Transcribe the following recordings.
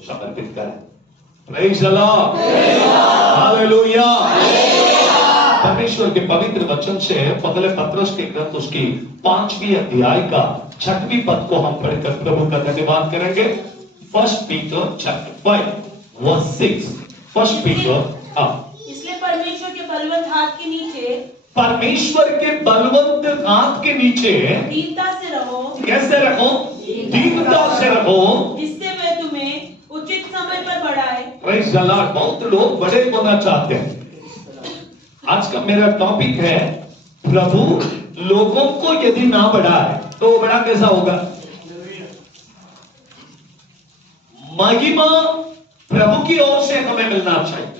समर्पित करें। Praise the Lord, hallelujah. परमेश्वर के पवित्र वचन से पहले पत्रस के ग्रंथ उसकी 5वीं अध्याय का 6वें पद को हम पढ़कर प्रभु का धन्यवाद करेंगे। 1 पीटर चैप्टर 5 वर्स 6। 1 पीटर, इसलिए परमेश्वर के बलवंत हाथ के नीचे, परमेश्वर के बलवंत हाथ के नीचे दीनता से रहो। कैसे रहो? दीनता से रहो, जिससे वे तुम्हें उचित समय पर बढ़ाए। Praise the Lord. बहुत लोग बड़े होना चाहते हैं। आज का मेरा टॉपिक है, प्रभु लोगों को यदि ना बढ़ाए तो वो बड़ा कैसा होगा? महिमा प्रभु की ओर से हमें मिलना चाहिए,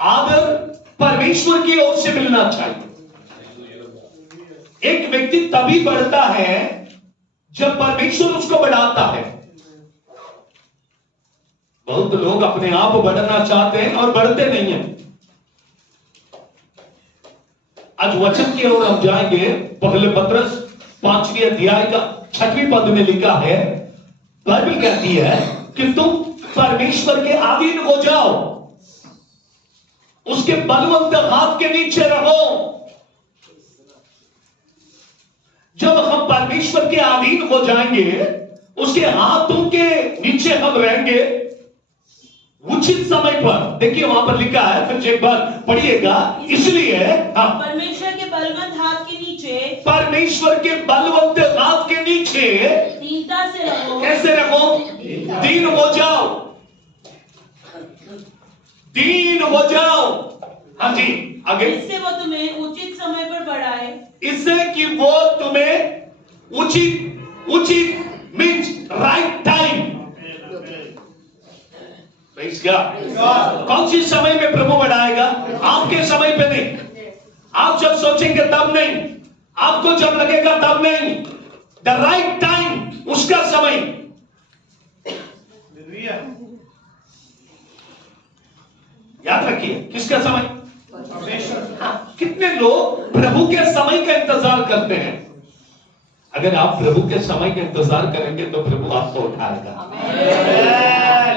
आदर परमेश्वर की ओर से मिलना चाहिए। एक व्यक्ति तभी बढ़ता है जब परमेश्वर उसको बढ़ाता है। बहुत लोग अपने आप बढ़ना चाहते हैं और बढ़ते नहीं हैं। आज वचन की ओर हम जाएंगे। पहले पत्रस 5वीं अध्याय का 6वें पद में लिखा है, बाइबल कहती है कि तुम परमेश्वर के अधीन हो जाओ, उसके बलवंत हाथ के नीचे रहो। जब हम परमेश्वर के अधीन हो जाएंगे, उसके हाथों के नीचे हम रहेंगे, उचित समय पर, देखिए वहां पर लिखा है, फिर एक बार पढ़िएगा। इसलिए परमेश्वर के बलवंत हाथ के नीचे, परमेश्वर के बलवंत हाथ के नीचे दीनता से रहो। कैसे रहो? दीन हो जाओ, दीन हो जाओ। हाँ जी, आगे। इससे वो तुम्हें उचित समय पर बढ़ाए। इससे कि वो तुम्हें उचित मीन्स राइट टाइम। कौन सी समय में प्रभु बढ़ाएगा? आपके समय पे नहीं, आप जब सोचेंगे तब नहीं, आपको जब लगेगा तब नहीं। द राइट टाइम, उसका समय। याद रखिए, किसका समय? कितने लोग प्रभु के समय का इंतजार करते हैं? अगर आप प्रभु के समय का इंतजार करेंगे तो प्रभु आपको उठाएगा।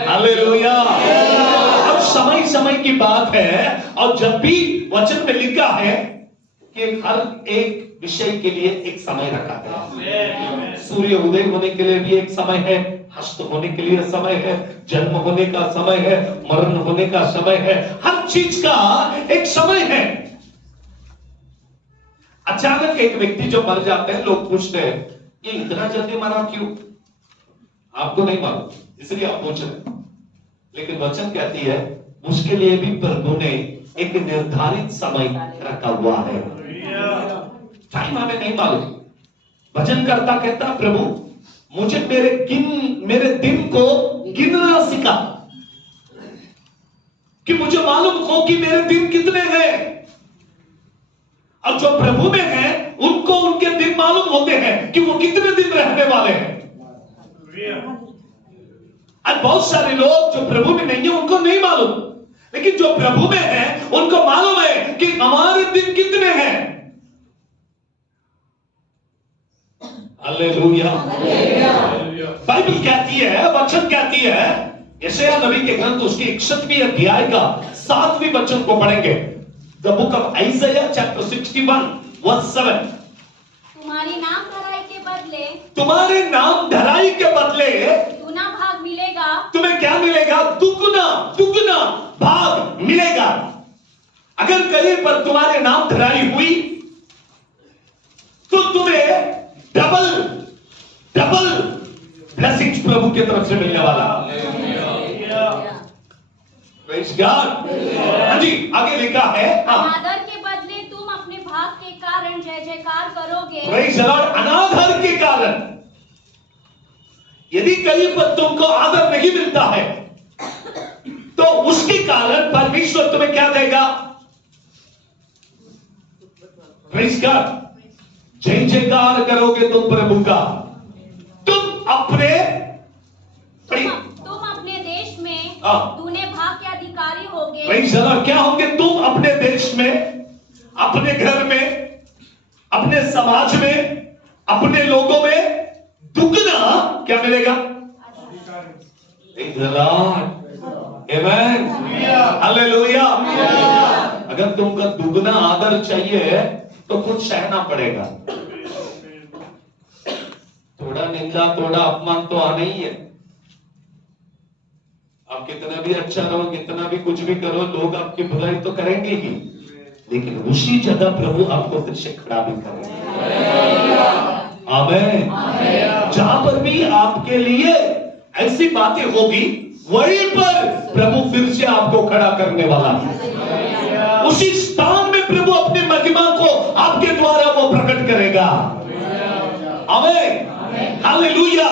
हालेलुया। अब समय की बात है, और जब भी वचन में लिखा है कि हर एक विषय के लिए एक समय रखा है। सूर्य उदय होने के लिए भी एक समय है, हस्त होने के लिए समय है, जन्म होने का समय है, मरण होने का समय है, हर चीज का एक समय है। अचानक एक व्यक्ति जो मर जाते हैं, लोग पूछते हैं ये इतना जल्दी मरा क्यों? आपको नहीं मालूम, इसलिए आप पूछ रहे हैं। लेकिन वचन कहती है उसके लिए भी प्रभु ने एक निर्धारित समय रखा हुआ है। टाइम हमें नहीं मालूम। भजनकर्ता कहता, प्रभु मुझे मेरे दिन को गिनना सिखा, कि मुझे मालूम हो कि मेरे दिन कितने हैं। और जो प्रभु में हैं उनको उनके दिन मालूम होते हैं कि वो कितने दिन रहने वाले हैं। और बहुत सारे लोग जो प्रभु में नहीं है उनको नहीं मालूम, लेकिन जो प्रभु में है उनको मालूम है कि हमारे दिन कितने हैं। हालेलुया। बाइबल कहती है, वचन कहती है, यशायाह नबी के ग्रंथ उसकी 61वीं अध्याय का 7वें वचन को पढ़ेंगे। The book of Isaiah chapter 61 verse 7। तुम्हारे नाम धराई के बदले, तुम्हारे नाम धराई के बदले दुगना भाग मिलेगा। तुम्हें क्या मिलेगा? दुगना भाग मिलेगा। अगर कहीं पर तुम्हारे नाम धराई हुई तो तुम्हें डबल ब्लेसिंग्स प्रभु की तरफ से मिलने वाला। Praise God। हाँ जी, आगे लिखा है, अनादर के बदले तुम अपने भाग के कारण जय जयकार करोगे। Praise God। अनादर के कारण, यदि कहीं पर तुमको आदर नहीं मिलता है तो उसके कारण परमेश्वर तुम्हें क्या देगा? Praise God। जय जयकार करोगे तुम प्रभु का। तुम अपने देश में हाँ। दूने भाग के अधिकारी होगे। Praise God। क्या होंगे तुम? अपने देश में, अपने घर में, अपने समाज में, अपने लोगों में दुगना क्या मिलेगा? Praise the Lord. Amen. Hallelujah. अगर तुमको दुगना आदर चाहिए तो कुछ सहना पड़ेगा। थोड़ा निंदा, थोड़ा अपमान तो आना ही है। आप कितना भी अच्छा रहो, कितना भी कुछ भी करो, लोग आपकी बुराई तो करेंगे ही, लेकिन उसी जगह प्रभु आपको फिर से खड़ा भी करेंगे। आमीन। जहां पर भी आपके लिए ऐसी बातें होगी, वहीं पर प्रभु फिर से आपको खड़ा करने वाला है। उसी स्थान में प्रभु अपनी महिमा को आपके द्वारा वो प्रकट करेगा। आमीन। हालेलुया।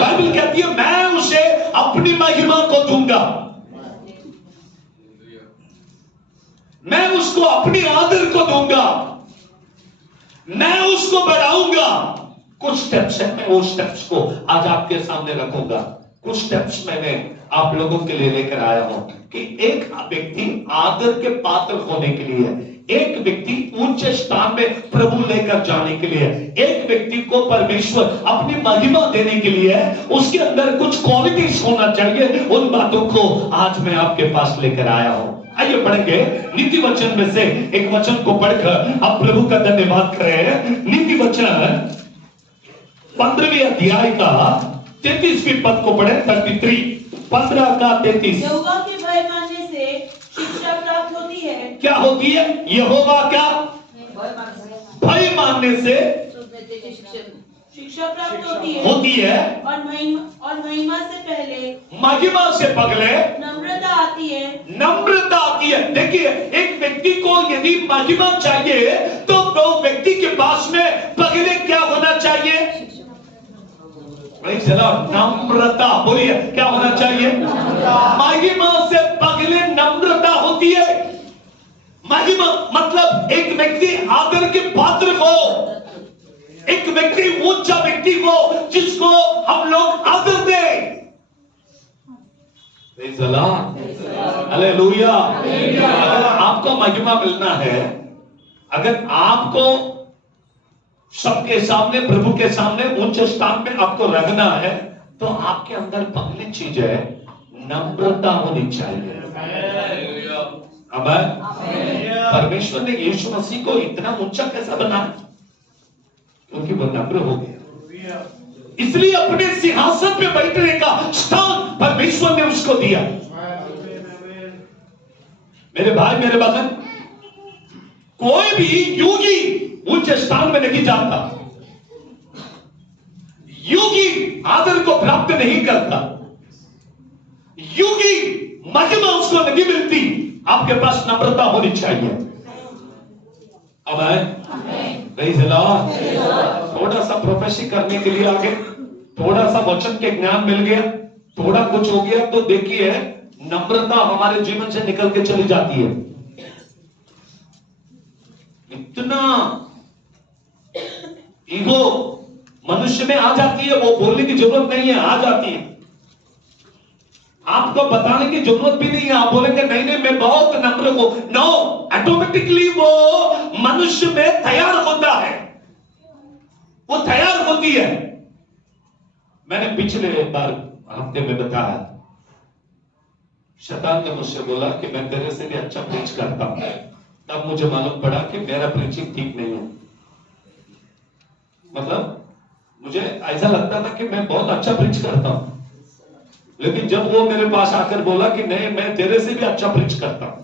बाइबल कहती है मैं उसे अपनी महिमा को दूंगा, मैं उसको अपनी आदर को दूंगा, मैं उसको बढ़ाऊंगा। कुछ स्टेप्स है, मैं वो स्टेप्स को आज आपके सामने रखूंगा। कुछ स्टेप्स मैंने आप लोगों के लिए लेकर आया हूं कि एक व्यक्ति आदर के पात्र होने के लिए, एक व्यक्ति ऊंचे स्थान में प्रभु लेकर जाने के लिए, एक व्यक्ति को परमेश्वर अपनी महिमा देने के लिए उसके अंदर कुछ क्वालिटीज होना चाहिए। उन बातों को आज मैं आपके पास लेकर आया हूं। आइए पढ़ेंगे नीति वचन में से एक वचन को पढ़कर आप प्रभु का धन्यवाद करें। नीति वचन 15वें अध्याय का 33वीं पद को पढ़े। 33 15 का 33। यहोवा के भय मानने से शिक्षा प्राप्त होती है। क्या होती है? यहोवा का भय मानने से शिक्षा प्राप्त होती है और महिमा से पहले नम्रता आती है। नम्रता आती है। देखिए, एक व्यक्ति को यदि महिमा चाहिए तो वो व्यक्ति के पास में पहले क्या होना चाहिए? नम्रता। बोलिए, क्या होना चाहिए? महिमा से पहले नम्रता होती है। महिमा मतलब एक व्यक्ति आदर के पात्र हो, एक व्यक्ति ऊंचा व्यक्ति हो जिसको हम लोग आदर दें। हालेलुया। अगर आपको महिमा मिलना है, अगर आपको सबके सामने, प्रभु के सामने ऊंचे स्थान में आपको रहना है, तो आपके अंदर पहली चीज है नम्रता होनी चाहिए। आमीन। परमेश्वर ने यीशु मसीह को इतना ऊंचा कैसा बनाया? क्योंकि वो नम्र हो गया, इसलिए अपने सिंहासन पे बैठने का स्थान परमेश्वर ने उसको दिया। मेरे भाई, मेरे बहन, कोई भी योगी ऊंचे स्थान में नहीं जाता, योगी आदर को प्राप्त नहीं करता, योगी महिमा उसको नहीं मिलती। आपके पास नम्रता होनी चाहिए। आमीन। Praise the Lord. थोड़ा सा प्रोफेसी करने के लिए आगे, थोड़ा सा वचन के ज्ञान मिल गया, थोड़ा कुछ हो गया, तो देखिए नम्रता हमारे जीवन से निकल के चली जाती है। इतना ईगो मनुष्य में आ जाती है, वो बोलने की जरूरत नहीं है, आ जाती है। आपको बताने की जरूरत भी नहीं है। आप बोलेंगे नहीं नहीं मैं बहुत नम्र हूं, नो, ऑटोमेटिकली वो मनुष्य में तैयार होता है, वो तैयार होती है। मैंने पिछले बार हफ्ते में बताया, शैतान ने मुझसे बोला कि मैं तेरे से भी अच्छा प्रीच करता हूं। तब मुझे मालूम पड़ा कि मेरा प्रीचिंग ठीक नहीं है। मतलब मुझे ऐसा लगता था कि मैं बहुत अच्छा प्रीच करता हूं, लेकिन जब वो मेरे पास आकर बोला कि नहीं मैं तेरे से भी अच्छा प्रीच करता हूं,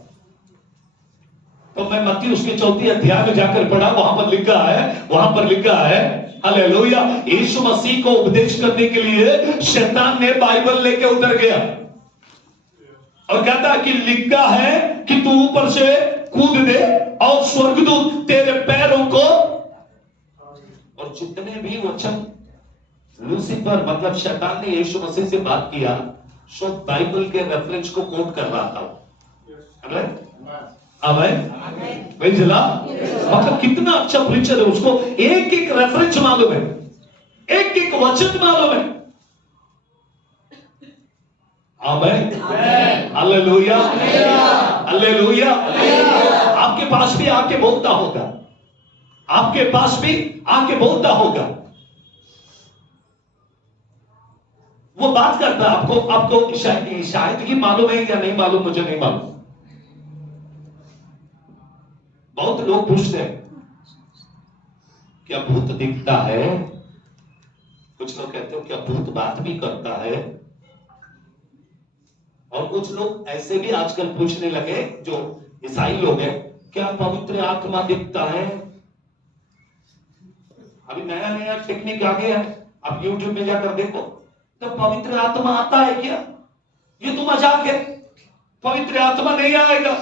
तो मैं मत्ती उसके 4 अध्याय में जाकर पढ़ा। वहां पर लिखा है हालेलुया, यीशु मसीह को उपदेश करने के लिए शैतान ने बाइबल लेके उतर गया और कहता कि लिखा है कि तू ऊपर से कूद दे और स्वर्गदूत तेरे पैरों को, और जितने भी वचन लूसीफर मतलब शैतान ने यीशु मसीह से बात किया, सब बाइबल के रेफरेंस को कोट कर रहा था। मतलब कितना अच्छा प्रीचर है, उसको एक एक रेफरेंस मालूम है, एक एक वचन मालूम है। आमीन। Hallelujah, hallelujah. आपके पास भी आके बोलता होगा, आपके पास भी आके बोलता होगा। वो बात करता है। आपको आपको शायद ही मालूम है या नहीं मालूम, मुझे नहीं मालूम। बहुत लोग पूछते हैं क्या भूत दिखता है, कुछ लोग कहते हो क्या भूत बात भी करता है, और कुछ लोग ऐसे भी आजकल पूछने लगे जो ईसाई लोग हैं, क्या पवित्र आत्मा दिखता है। अभी नया नया टेक्निक आ गया है, आप यूट्यूब में जाकर देखो, तो पवित्र आत्मा आता है क्या, ये तो मजाक है, पवित्र आत्मा नहीं आएगा।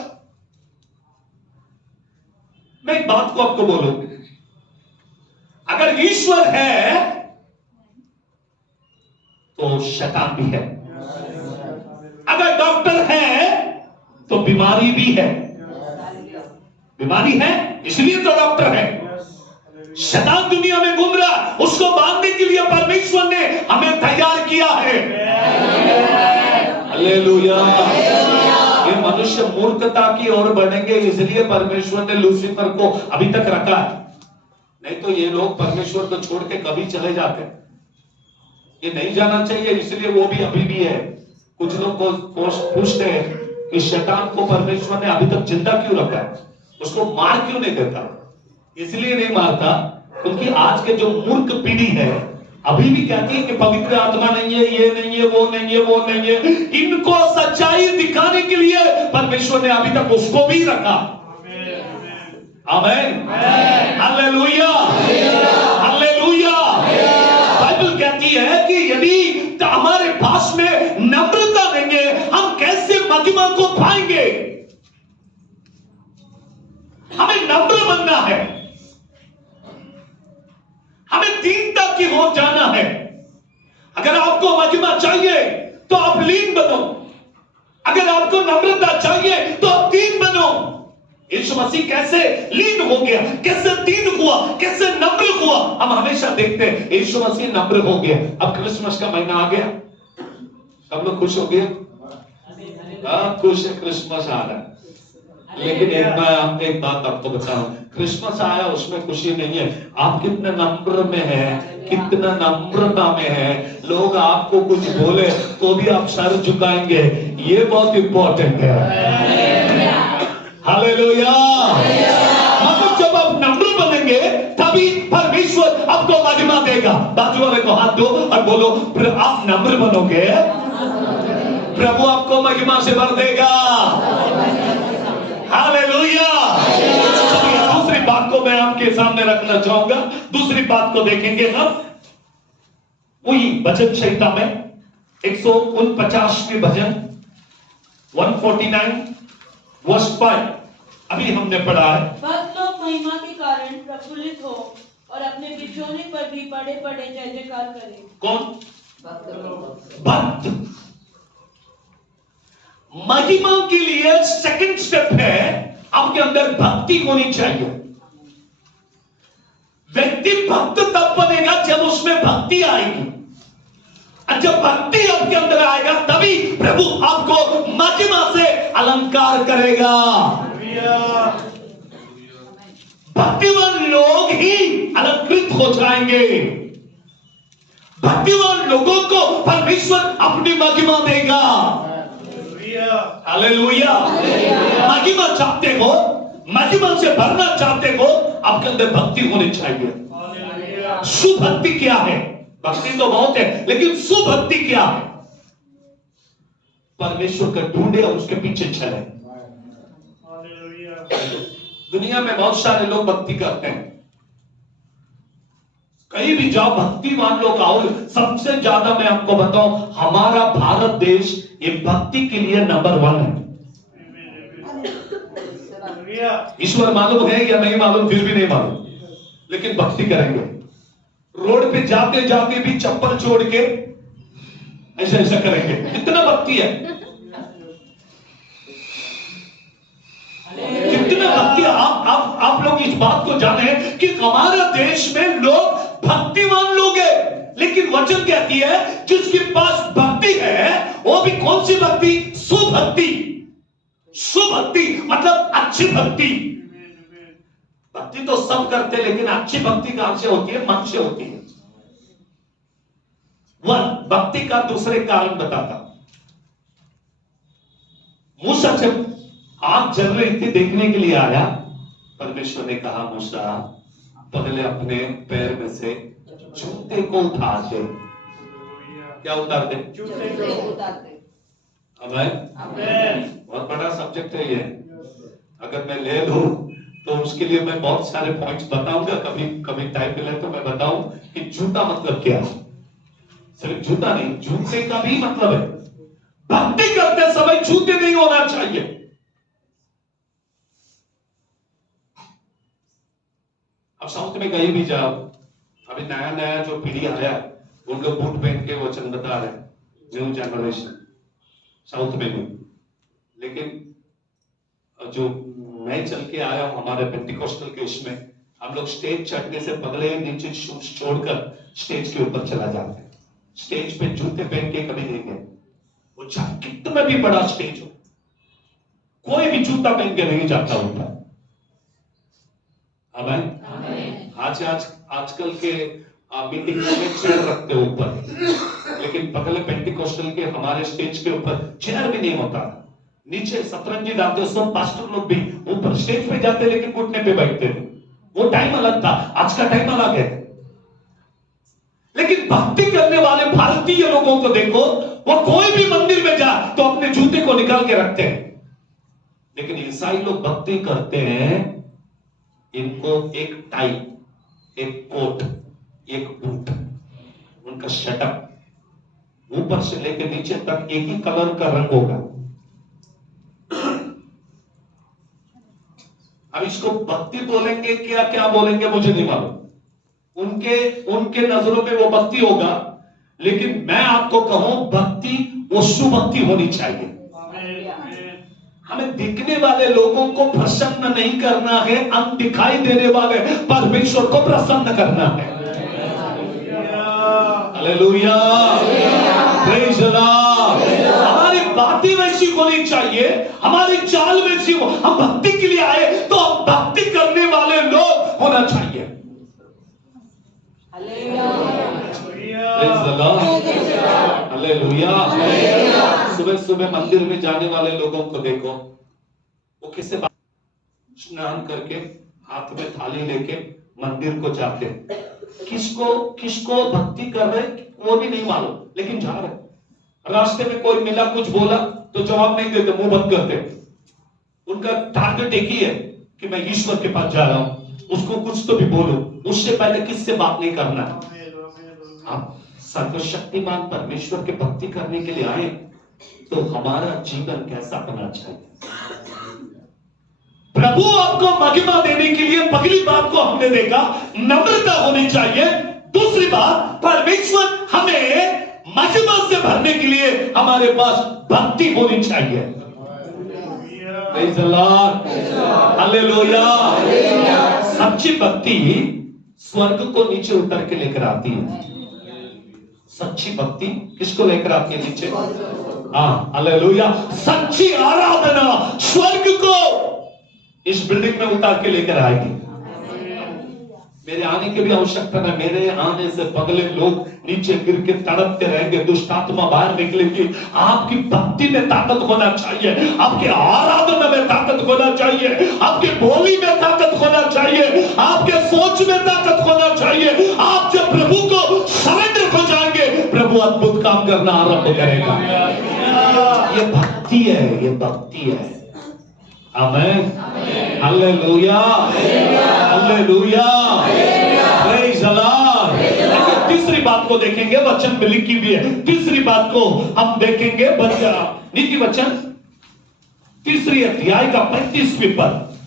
मैं एक बात को आपको बोलूं, अगर ईश्वर है तो शैतान भी है, अगर डॉक्टर है तो बीमारी भी है। बीमारी है इसलिए तो डॉक्टर है। शैतान दुनिया में घूम रहा, उसको बांधने के लिए परमेश्वर ने हमें तैयार किया है। हालेलुया। ये मनुष्य मूर्खता की ओर बढ़ेंगे, इसलिए परमेश्वर ने लूसीफर को अभी तक रखा है, नहीं तो ये लोग परमेश्वर को छोड़ के कभी चले जाते। ये नहीं जाना चाहिए, इसलिए वो भी अभी भी है। कुछ लोग पूछते हैं कि शैतान को परमेश्वर ने अभी तक जिंदा क्यों रखा है, उसको मार क्यों नहीं देता। इसलिए नहीं मारता क्योंकि आज के जो मूर्ख पीढ़ी है अभी भी कहती है कि पवित्र आत्मा नहीं है, ये नहीं है, वो नहीं है, वो नहीं है। इनको सच्चाई दिखाने के लिए परमेश्वर ने अभी तक उसको भी रखा। आमीन, हालेलुया, हालेलुया। बाइबल कहती है कि यदि हमारे पास में नम्रता नहीं है, हम कैसे महिमा को पाएंगे। हमें नम्र बनना है, हमें दीनता की ओर जाना है। अगर आपको महिमा चाहिए तो आप लीन बनो, अगर आपको नम्रता चाहिए तो आप दीन बनो। यीशु मसीह कैसे लीन हो गया, कैसे दीन हुआ, कैसे नम्र हुआ। हम हमेशा देखते हैं यीशु मसीह नम्र हो गया। अब क्रिसमस का महीना आ गया, सब लोग खुश हो गए, खुश है, क्रिसमस आ रहा है। लेकिन एक बात आपको बताऊं, क्रिसमस आया उसमें खुशी नहीं है, आप कितने नम्र में है, कितना नम्रता में है। लोग आपको कुछ बोले तो भी आप सर झुकाएंगे, ये बहुत इंपॉर्टेंट है। हालेलुया। मतलब जब आप नम्र बनेंगे तभी परमेश्वर आपको महिमा देगा। बाजू वाले को हाथ दो और बोलो, आप नम्र बनोगे प्रभु आपको महिमा से भर देगा। हालेलुया। दूसरी बात को मैं आपके सामने रखना चाहूंगा, दूसरी बात को देखेंगे हम वही भजन संहिता में 149वें भजन 149 वर्ष 5 अभी हमने पढ़ा है। भक्त लोग महिमा के कारण प्रफुल्लित हो और अपने बिछोने पर भी बड़े बड़े जय जयकार करें। कौन? भक्त। महिमा के लिए सेकंड स्टेप है आपके अंदर भक्ति होनी चाहिए। व्यक्ति भक्त तब बनेगा जब उसमें भक्ति आएगी, और जब भक्ति आपके अंदर आएगा तभी प्रभु आपको महिमा से अलंकार करेगा। भक्तिवान लोग ही अलंकृत हो जाएंगे, भक्तिवान लोगों को परमेश्वर अपनी महिमा देगा। हालेलुया। महिमा चाहते हो, महिमा से भरना चाहते हो, आपके अंदर भक्ति होनी चाहिए। सुभक्ति क्या है? भक्ति तो बहुत है, लेकिन सुभक्ति क्या है? परमेश्वर का ढूंढे और उसके पीछे चले। दुनिया में बहुत सारे लोग भक्ति करते हैं, कहीं भी जाओ भक्तिवान लोग आओ। सबसे ज्यादा मैं आपको बताऊं, हमारा भारत देश ये भक्ति के लिए नंबर 1 है। ईश्वर मालूम है या नहीं मालूम, फिर भी नहीं मालूम, लेकिन भक्ति करेंगे। रोड पे जाते जाते भी चप्पल छोड़ के ऐसा ऐसा करेंगे, इतना भक्ति है, कितना भक्ति। आप लोग इस बात को जाने कि हमारा देश में लोग भक्तिवान लोग हैं, लेकिन वचन कहती है जिसके पास भक्ति है वो भी कौन सी भक्ति? सुभक्ति। सुभक्ति मतलब अच्छी भक्ति। भक्ति तो सब करते, लेकिन अच्छी भक्ति कहां से होती है? मन से होती है। भक्ति का दूसरे कारण बताता। मूसा जब आग जल रही थी देखने के लिए आया, परमेश्वर ने कहा मूसा पहले अपने पैर में से जूते को उतार दे। क्या उतार दे? जूते को उतार दे। आमीन। बहुत बड़ा सब्जेक्ट है ये। अगर मैं ले लूं तो उसके लिए मैं बहुत सारे पॉइंट्स बताऊंगा, कभी कभी टाइम मिले तो मैं बताऊं कि जूता मतलब क्या है। सिर्फ जूता नहीं, जूते का भी मतलब है। भक्ति करते समय जूते नहीं होना चाहिए। अब साउथ में कहीं भी जाओ, अभी नया नया जो पीढ़ी आया उन लोग बूट पहन के वचन बता रहे हैं, न्यू जनरेशन साउथ में भी। लेकिन जो मैं चल के आया हूं हमारे पेंटिकोस्टल के इसमें, हम लोग स्टेज चढ़ने से पगले नीचे शूज छोड़कर स्टेज के ऊपर चला जाते हैं। स्टेज पे जूते पहन के कभी नहीं गए, वो चाहे कितना भी बड़ा स्टेज हो, कोई भी जूता पहन के नहीं जाता होता। आमीन। आजकल के मीटिंग में चेयर रखते ऊपर, लेकिन पगले पेंटिकोस्टल के हमारे स्टेज के ऊपर चेयर भी नहीं होता। नीचे सतरंजी डालते, सब पास्टर लोग भी ऊपर स्टेज पे जाते लेकिन घुटने पे बैठते थे। वो टाइम अलग था, आज का टाइम अलग है। लेकिन भक्ति करने वाले भारतीय लोगों को देखो, वो कोई भी मंदिर में जा तो अपने जूते को निकाल के रखते हैं। लेकिन ईसाई लोग भक्ति करते हैं, इनको एक टाई, एक कोट, एक बूट, उनका शटअप ऊपर से लेकर नीचे तक एक ही कलर का रंग होगा। अब इसको भक्ति बोलेंगे क्या क्या बोलेंगे मुझे नहीं मालूम, उनके नजरों में वो भक्ति होगा। लेकिन मैं आपको कहूं भक्ति वो सुभक्ति होनी चाहिए। हमें दिखने वाले लोगों को प्रसन्न नहीं करना है, हम दिखाई देने वाले परमेश्वर को प्रसन्न करना है। Hallelujah, praise the Lord. हमारी बातें वैसी होनी चाहिए, हमारी चाल वैसी हो। हम भक्ति के लिए आए तो हम भक्ति करने वाले लोग होना चाहिए। Praise the Lord, hallelujah. सुबह सुबह मंदिर में जाने वाले लोगों को देखो, वो किससे स्नान करके हाथ में थाली लेके मंदिर को जाते। किसको भक्ति कर रहे वो भी नहीं मालूम, लेकिन जा रहे। रास्ते में कोई मिला कुछ बोला तो जवाब नहीं देते, मुंह बंद करते। उनका टारगेट एक ही है कि मैं ईश्वर के पास जा रहा हूं, उसको कुछ तो भी बोलो, उससे पहले किससे बात नहीं करना। आप सर्वशक्तिमान परमेश्वर के भक्ति करने के लिए आए तो हमारा जीवन कैसा होना चाहिए। प्रभु आपको महिमा देने के लिए पहली बात को हमने देखा, नम्रता होनी चाहिए। दूसरी बात, परमेश्वर हमें महिमा से भरने के लिए हमारे पास भक्ति होनी चाहिए। Praise the Lord, hallelujah. सच्ची भक्ति स्वर्ग को नीचे उतर के लेकर आती है। सच्ची भक्ति किसको लेकर आती है नीचे? हाँ, हालेलुया। सच्ची आराधना स्वर्ग को इस बिल्डिंग में उतार के लेकर आएगी। मेरे आने की भी आवश्यकता नहीं, मेरे आने से पगले लोग नीचे गिर के तड़पते रहेंगे, दुष्ट आत्मा बाहर निकलेगी। आपकी भक्ति में ताकत होना चाहिए, आपके आराधना में ताकत होना चाहिए, आपके बोली में ताकत होना चाहिए, आपके सोच में ताकत होना चाहिए। आप जब प्रभु को सरेंडर हो जाएंगे, प्रभु अद्भुत काम करना आरंभ करेगा। ये भक्ति है, ये भक्ति है। आमीन, hallelujah, hallelujah, praise the Lord. तीसरी बात को देखेंगे, वचन में लिखी हुई है। तीसरी बात को हम देखेंगे नीति वचन तीसरी अध्याय का 35वें पद।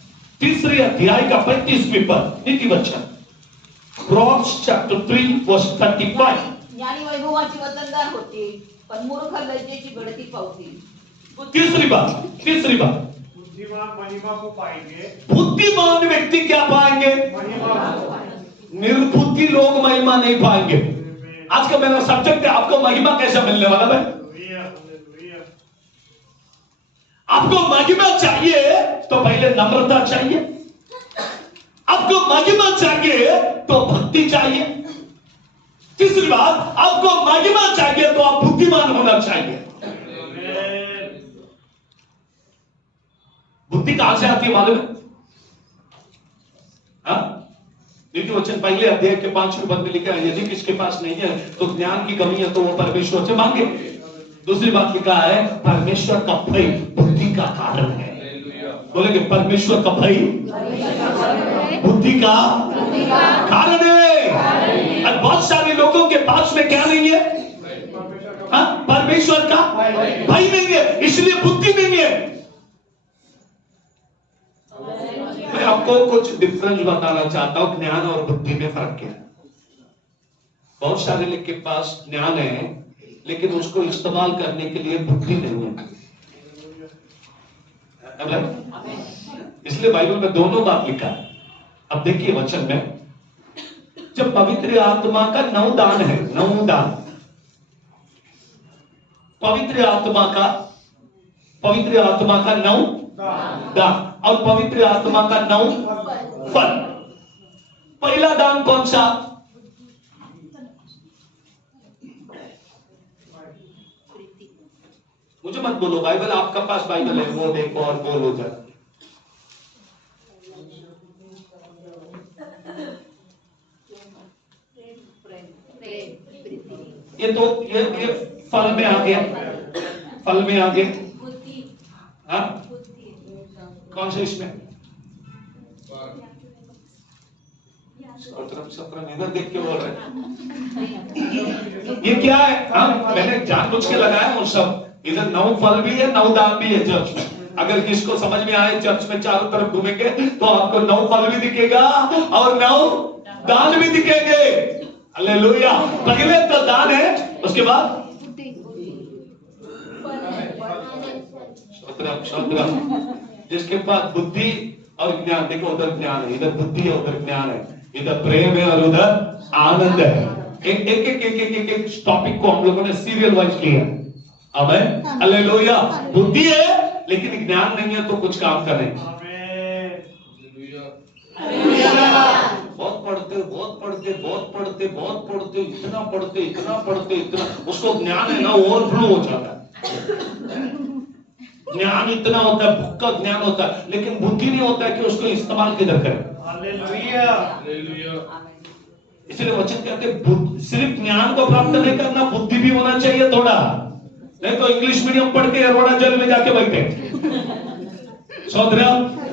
तीसरी अध्याय का 35वें पद, नीति वचन, Proverbs chapter 3 verse 35। ज्ञानी वैभवाची वतनदार होते, पण मूर्ख लज्जेची गळती पावते। तीसरी बात बुद्धिमान महिमा को पाएंगे। बुद्धिमान व्यक्ति क्या पाएंगे? महिमा को पाएंगे। निर्बुद्धि लोग महिमा नहीं पाएंगे। आज का मेरा सब्जेक्ट है, आपको महिमा कैसे मिलने वाला भाई? आपको महिमा चाहिए तो पहले नम्रता चाहिए, आपको महिमा चाहिए तो भक्ति चाहिए, तीसरी बात, आपको महिमा चाहिए तो आप बुद्धिमान होना चाहिए। बुद्धि कहां से आती है मालूम है? नीति वचन पहले अध्याय के 5वें पद में लिखा है, यदि किसके पास नहीं है तो ज्ञान की कमी है तो वो परमेश्वर से मांगे। दूसरी बात लिखा है, परमेश्वर का भय बुद्धि का कारण है। बोलेंगे परमेश्वर का भय बुद्धि का कारण है। और बहुत सारे लोगों के पास में क्या नहीं है? परमेश्वर का भय नहीं है, इसलिए बुद्धि नहीं है। मैं आपको कुछ डिफरेंस बताना चाहता हूं, ज्ञान और बुद्धि में फर्क क्या है। बहुत सारे लोग के पास ज्ञान है लेकिन उसको इस्तेमाल करने के लिए बुद्धि नहीं है। इसलिए बाइबल में दोनों बात लिखा है। अब देखिए वचन में, जब पवित्र आत्मा का 9 दान है, 9 दान, पवित्र आत्मा का 9 दान और पवित्र आत्मा का 9 फल। पहला दान कौन सा? मुझे मत बोलो बाइबल, आपका पास बाइबल है वो देखो और बोलो जरा। ये फल में आ गया, फल में आ गया। हाँ कौन से इसमें? इधर देख के बोल रहे ये क्या है? हाँ मैंने जानबूझ के लगाया वो सब। इधर 9 फल भी है, 9 दान भी है चर्च में। अगर किसको समझ में आए, चर्च में चारों तरफ घूमेंगे तो आपको 9 फल भी दिखेगा और 9 दान भी दिखेंगे। हालेलुया। पहले तो दान है, उसके बाद जिसके पास बुद्धि और ज्ञान, देखो उधर ज्ञान है, इधर बुद्धि है, उधर ज्ञान है, इधर प्रेम है और उधर आनंद है। एक टॉपिक को हम लोगों ने सीरियल वाइज लिया। आमीन, हालेलुया। बुद्धि है लेकिन ज्ञान नहीं है तो कुछ काम का नहीं। बहुत पढ़ते, इतना पढ़ते, उसको ज्ञान है ना ओवरफ्लो हो जाता है। ज्ञान इतना होता है, भुक्का ज्ञान होता है, लेकिन बुद्धि नहीं होता है कि उसको इस्तेमाल किधर करें। हालेलुया। इसलिए वचन कहते हैं सिर्फ ज्ञान को प्राप्त नहीं करना, बुद्धि भी होना चाहिए थोड़ा। नहीं तो इंग्लिश मीडियम पढ़ के अरोड़ा जेल में जाके बैठे,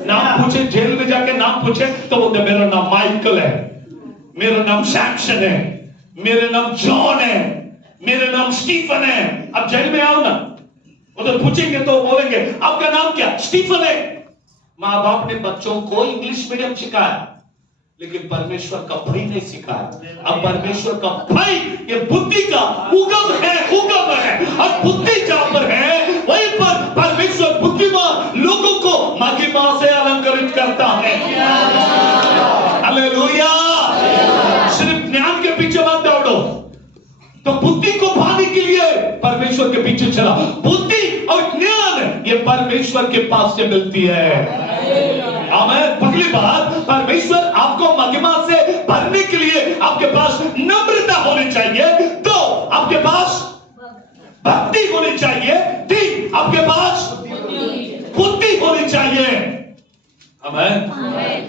नाम पूछे, जेल में जाके नाम पूछे तो बोलते मेरा नाम माइकल है, मेरा नाम सैमसन है, मेरा नाम जॉन है, मेरा नाम स्टीफन है। अब जेल में आओ ना, उधर पूछेंगे तो बोलेंगे आपका नाम क्या? स्टीफन है। माँ बाप ने बच्चों को इंग्लिश मीडियम सिखाया लेकिन परमेश्वर का भय नहीं सिखाया। अब परमेश्वर का भय ये बुद्धि का उगम है और बुद्धि जहां पर है वहीं पर परमेश्वर बुद्धिमान लोगों को महिमा से अलंकृत करता है। हालेलुया। सिर्फ ज्ञान के पीछे मत दौड़ो, तो बुद्धि को पाने के लिए परमेश्वर के पीछे चला। बुद्धि और ज्ञान ये परमेश्वर के पास से मिलती है। आमीन। पहली बात, परमेश्वर आपको महिमा से भरने के लिए आपके पास नम्रता होनी चाहिए। 2 आपके पास भक्ति होनी चाहिए। 3 आपके पास बुद्धि होनी चाहिए। आमीन,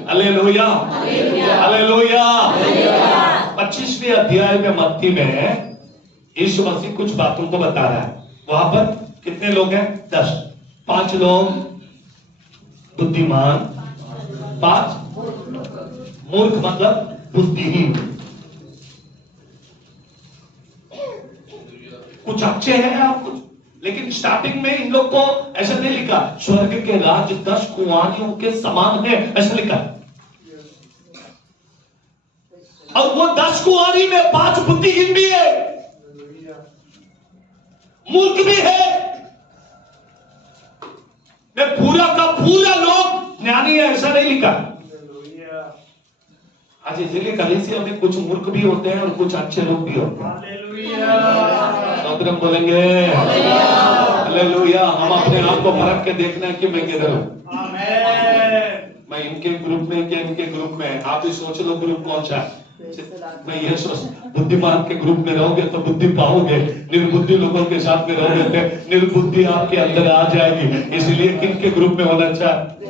हालेलुया, हालेलुया। 25वें अध्याय में मत्ती में यीशु मसीह कुछ बातों को बता रहा है। वहां पर कितने लोग हैं? 10। 5 लोग बुद्धिमान, 5 मूर्ख मतलब बुद्धिहीन। कुछ अच्छे हैं आप कुछ, लेकिन स्टार्टिंग में इन लोग को ऐसा नहीं लिखा स्वर्ग के राज 10 कुंवारियों के समान है, ऐसा लिखा। और वो 10 कुंवारी में 5 बुद्धिहीन भी है, मूर्ख भी है। पूरा का पूरा लोग ज्ञानी है ऐसा नहीं लिखा। आज इसलिए कलीसिया में कुछ मूर्ख भी होते हैं और कुछ अच्छे लोग भी होते हैं। हम बोलेंगे हालेलुया। हम अपने आप को परख के देखना है कि मैं किधर हूं। मैं इनके ग्रुप में कि इनके ग्रुप में। आप ही सोच लो ग्रुप कौन सा है। मैं ये सोच बुद्धिमान के ग्रुप में रहोगे तो बुद्धि पाओगे, निर्बुद्धि लोगों के साथ में रहोगे तो निर्बुद्धि आपके अंदर आ जाएगी। इसलिए किनके ग्रुप में होना चाहिए?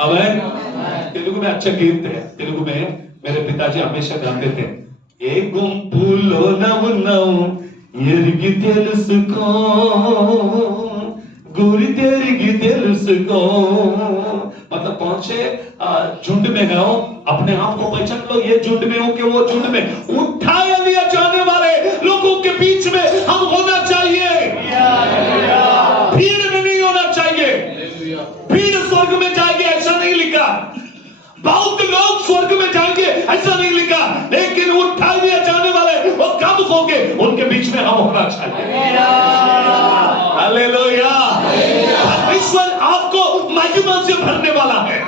आमेन। तेलुगु में अच्छा गीत है, तेलुगु में मेरे पिताजी हमेशा गाते थे, ఏ గుంపులో నవ్వున్నావు ఎరిగి తెలుసుకో, गुरी तेरी తెలుసుకో। मतलब कौन से झुंड में हो, अपने आप को पहचान लो, ये झुंड में हो कि वो झुंड में। उठाए दिया जाने वाले लोगों के बीच में हम होना चाहिए, भीड़ में नहीं होना चाहिए। भीड़ स्वर्ग में जाएगी ऐसा नहीं लिखा, बहुत लोग स्वर्ग में जाएंगे ऐसा नहीं लिखा, लेकिन उठाए दिए जाने वाले वो कब होंगे, उनके बीच में हम होना चाहिए। हालेलुया। परमेश्वर आपको महिमा से भरने वाला है।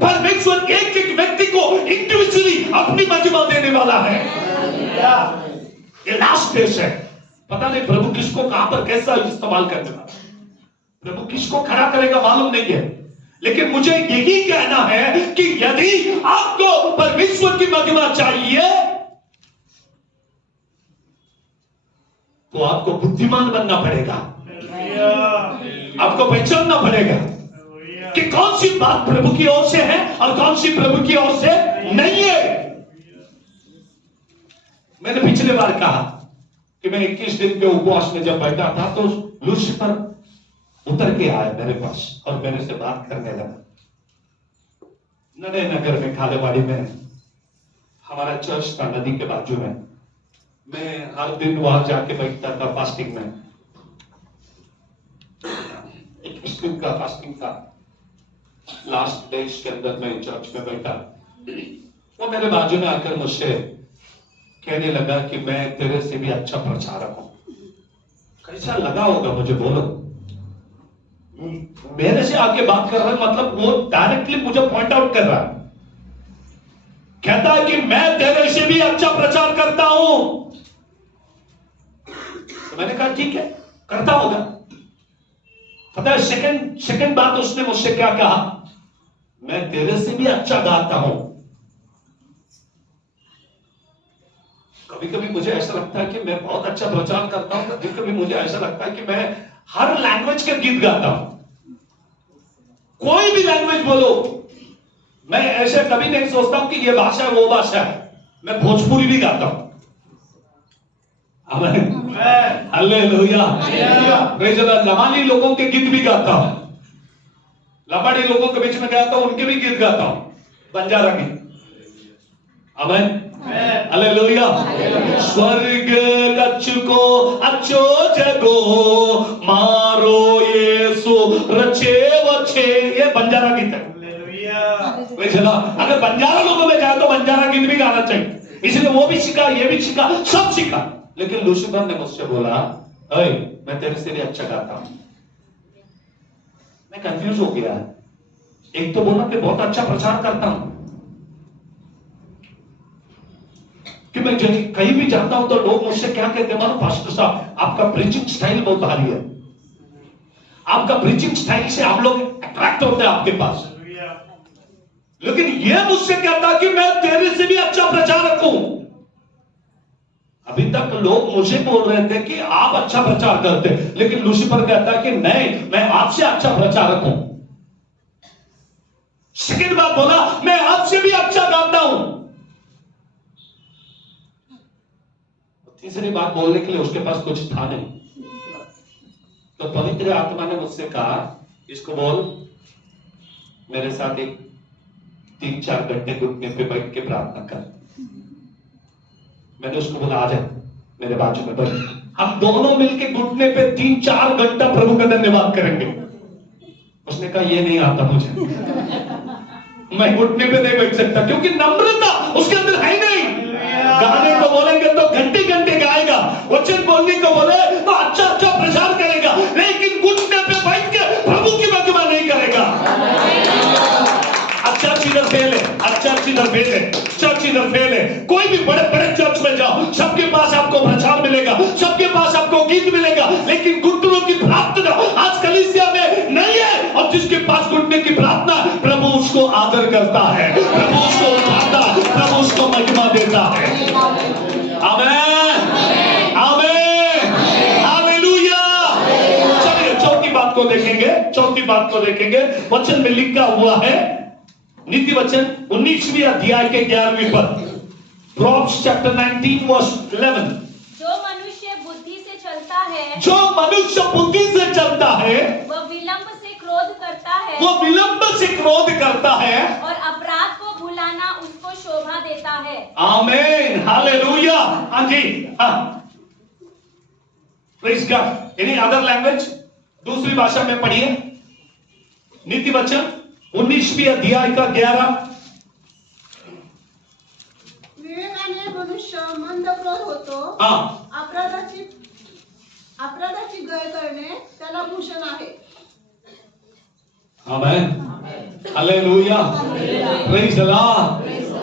परमेश्वर एक एक व्यक्ति को इंडिविजुअली अपनी महिमा देने वाला है। ये लास्ट डेज है, पता नहीं प्रभु किसको कहां पर कैसा इस्तेमाल करेगा, प्रभु किसको खड़ा करेगा मालूम नहीं है। लेकिन मुझे यही कहना है कि यदि आपको परमेश्वर की महिमा चाहिए तो आपको बुद्धिमान बनना पड़ेगा, आपको पहचानना पड़ेगा कि कौन सी बात प्रभु की ओर से है और कौन सी प्रभु की ओर से नहीं है। मैंने पिछले बार कहा कि मैं 21 दिन के उपवास में जब बैठा था तो लूसीफर उतर के आया मेरे पास और मेरे से बात करने लगा। नडे नगर में खालेवाड़ी में हमारा चर्च था, नदी के बाजू में। मैं हर दिन वहां जाके बैठता था फास्टिंग में, 21 दिन का फास्टिंग था। लास्ट डेज के अंदर मैं चर्च में बैठा, वो मेरे बाजू में आकर मुझसे कहने लगा कि मैं तेरे से भी अच्छा प्रचारक हूं। कैसा लगा होगा मुझे बोलो, मेरे से आके बात कर रहा है, मतलब वो डायरेक्टली मुझे पॉइंट आउट कर रहा है, कहता है कि मैं तेरे से भी अच्छा प्रचार करता हूं। तो मैंने कहा ठीक है, करता होगा। पता है सेकंड बात उसने मुझसे क्या कहा, मैं तेरे से भी अच्छा गाता हूं। कभी कभी मुझे ऐसा लगता है कि मैं बहुत अच्छा प्रचार करता हूं, कभी कभी मुझे ऐसा लगता है कि मैं हर लैंग्वेज के गीत गाता हूं। कोई भी लैंग्वेज बोलो, मैं ऐसे कभी नहीं सोचता हूं कि ये भाषा है वो भाषा है। मैं भोजपुरी भी गाता हूं। Amen, hallelujah. Praise the Lord. लबानी लोगों के गीत भी गाता हूं, लबानी लोगों के बीच में गया तो उनके भी गीत गाता हूं, बंजारा गीत। आमीन, हालेलुया। स्वर्ग कच्छको अच्छो जगो मारो येसु रचे वचे, ये बंजारा गीत है। अगर बंजारा लोगों में जाए तो बंजारा गीत भी गाना चाहिए, इसलिए वो भी सीखा, ये भी सीखा, सब सीखा। लेकिन लूसीफर ने मुझसे बोला, अरे मैं तेरे से भी अच्छा गाता हूं। मैं कंफ्यूज हो गया। एक तो बोला कि बहुत अच्छा प्रचार करता हूं, कि मैं कहीं भी जाता हूं तो लोग मुझसे क्या कहते हैं, मानो पास्टर साहब आपका प्रीचिंग स्टाइल बहुत भारी है, आपका प्रीचिंग स्टाइल से हम लोग अट्रैक्ट होते हैं आपके पास। लेकिन यह मुझसे कहता कि मैं तेरे से भी अच्छा प्रचारक हूं। अभी तक लोग मुझे बोल रहे थे कि आप अच्छा प्रचार करते, लेकिन लूसीफर कहता है कि नहीं, मैं आपसे अच्छा प्रचारक हूं। सेकंड बात बोला, मैं आपसे भी अच्छा गाता हूं। तीसरी बात बोलने के लिए उसके पास कुछ था नहीं, तो पवित्र आत्मा ने मुझसे कहा, इसको बोल मेरे साथ एक 3-4 घंटे घुटने पे बैठ के प्रार्थना कर। मैंने उसको बोला, आ जा मेरे बाजू में बैठ, हम दोनों मिलके घुटने पे 3-4 घंटा प्रभु का धन्यवाद करेंगे। उसने कहा ये नहीं आता मुझे, मैं घुटने पे नहीं बैठ सकता, क्योंकि नम्रता उसके अंदर है नहीं। गाने को बोलेंगे तो घंटे घंटे गाएगा, वचन बोलने को बोले तो अच्छा अच्छा प्रचार करेगा, लेकिन घुटने पे बैठ के प्रभु की महिमा नहीं करेगा। चर्च इधर फेल है, चर्च इधर फेल है, चर्च इधर फेल है। कोई भी बड़े बड़े चर्च में जाओ, सबके पास आपको प्रचार मिलेगा, सबके पास आपको गीत मिलेगा, लेकिन घुटनों की प्रार्थना आज कलीसिया में नहीं है। और जिसके पास घुटने की प्रार्थना, प्रभु उसको आदर करता है, प्रभु उसको उठाता है, प्रभु उसको महिमा देता है। आमीन, आमीन, हालेलुया। चलिए चौथी बात को देखेंगे, चौथी बात को देखेंगे। वचन में लिखा हुआ है, नीति वचन 19वीं अध्याय के 11वीं पद, Proverbs chapter 19 verse 11। जो मनुष्य बुद्धि से चलता है, जो मनुष्य बुद्धि से चलता है, वह विलंब से क्रोध करता है, वो विलंब से क्रोध करता है, और अपराध को भुलाना उसको शोभा देता है। आमीन, हालेलुया। हाँ जी, हाँ, praise God. Any other language, दूसरी भाषा में पढ़िए। नीति वचन 19वीं अध्याय का 11। विवेकाने मनुष्य मंदक्रोध होतो, हाँ, अपराधाची गय करणे त्याला भूषण आहे। आमीन, हालेलुया, प्रेज द लॉर्ड।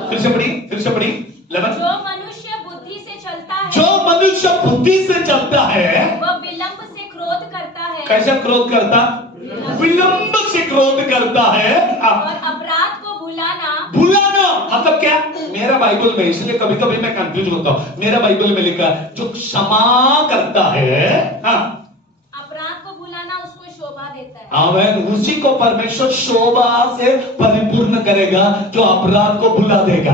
फिर से पढ़ी, फिर से पढ़ी। 11। जो मनुष्य बुद्धि से चलता है, जो मनुष्य बुद्धि से चलता है, वह विलंब से क्रोध करता है, कैसा क्रोध करता? विलंब से क्रोध करता है। और अपराध को भुलाना। भुलाना मतलब क्या? मेरा बाइबल में, इसलिए कभी कभी मैं कंफ्यूज होता हूं, मेरा बाइबल में लिखा है जो क्षमा करता है, हाँ, अपराध को भुलाना उसको शोभा देता है। आमीन, उसी को परमेश्वर शोभा से परिपूर्ण करेगा जो अपराध को भुला देगा।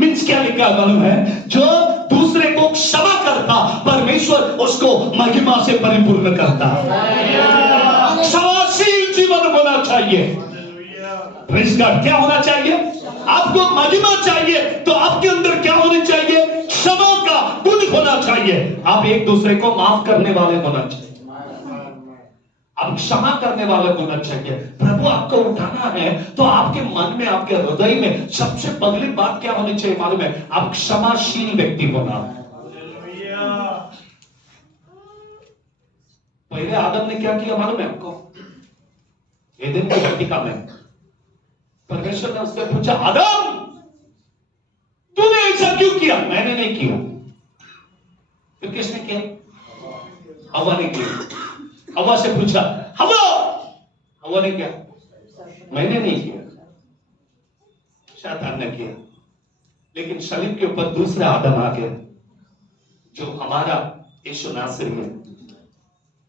मीन्स क्या लिखा मालूम है? जो दूसरे को क्षमा करता, परमेश्वर उसको महिमा से परिपूर्ण करता। क्षमाशील जीवन होना चाहिए। Praise God. क्या होना चाहिए? आपको महिमा चाहिए तो आपके अंदर क्या होनी चाहिए? क्षमा का गुण होना चाहिए। आप एक दूसरे को माफ करने वाले होना चाहिए, आप क्षमा करने वाले होना चाहिए। प्रभु आपको उठाना है तो आपके मन में, आपके हृदय में सबसे पहली बात क्या होनी चाहिए मालूम है? आप क्षमाशील व्यक्ति होना। पहले आदम ने क्या किया मालूम है आपको? एदेन की वाटिका में परमेश्वर ने उससे पूछा, आदम तूने ऐसा क्यों किया? मैंने नहीं किया। फिर किसने किया? हवा ने किया। हवा से पूछा, हवा, हवा ने क्या? मैंने नहीं किया, शैतान ने किया। लेकिन सलीब के ऊपर दूसरा आदम आ गया जो हमारा यीशु नासरी है।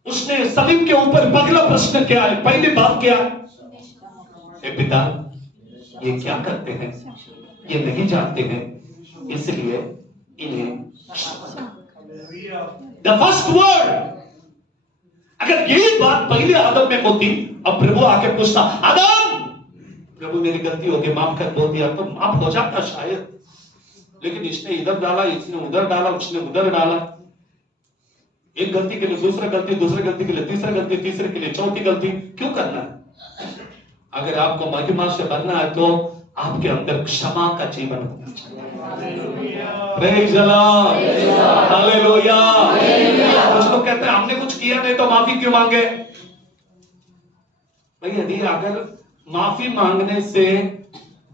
उसने सलीब के ऊपर पहला प्रश्न क्या है? पहली बात क्या? हे पिता, ये क्या करते हैं? ये नहीं जानते हैं, इसलिए इन्हें। द फर्स्ट वर्ड, अगर यही बात पहले आदम में होती, अब प्रभु आके पूछता, आदम, प्रभु मेरी गलती हो गई, माफ कर, बोल दिया तो माफ हो जाता शायद। लेकिन इसने इधर डाला, इसने उधर डाला, उसने उधर डाला। एक गलती के लिए दूसरा गलती, दूसरे गलती के लिए तीसरा गलती, तीसरे के लिए चौथी गलती। क्यों करना है? अगर आपको महिमा से बनना है तो आपके अंदर क्षमा का जीवन होना चाहिए। Praise the Lord, hallelujah. कुछ लोग कहते हैं हमने कुछ किया नहीं तो माफी क्यों मांगे? भाई यदि अगर माफी मांगने से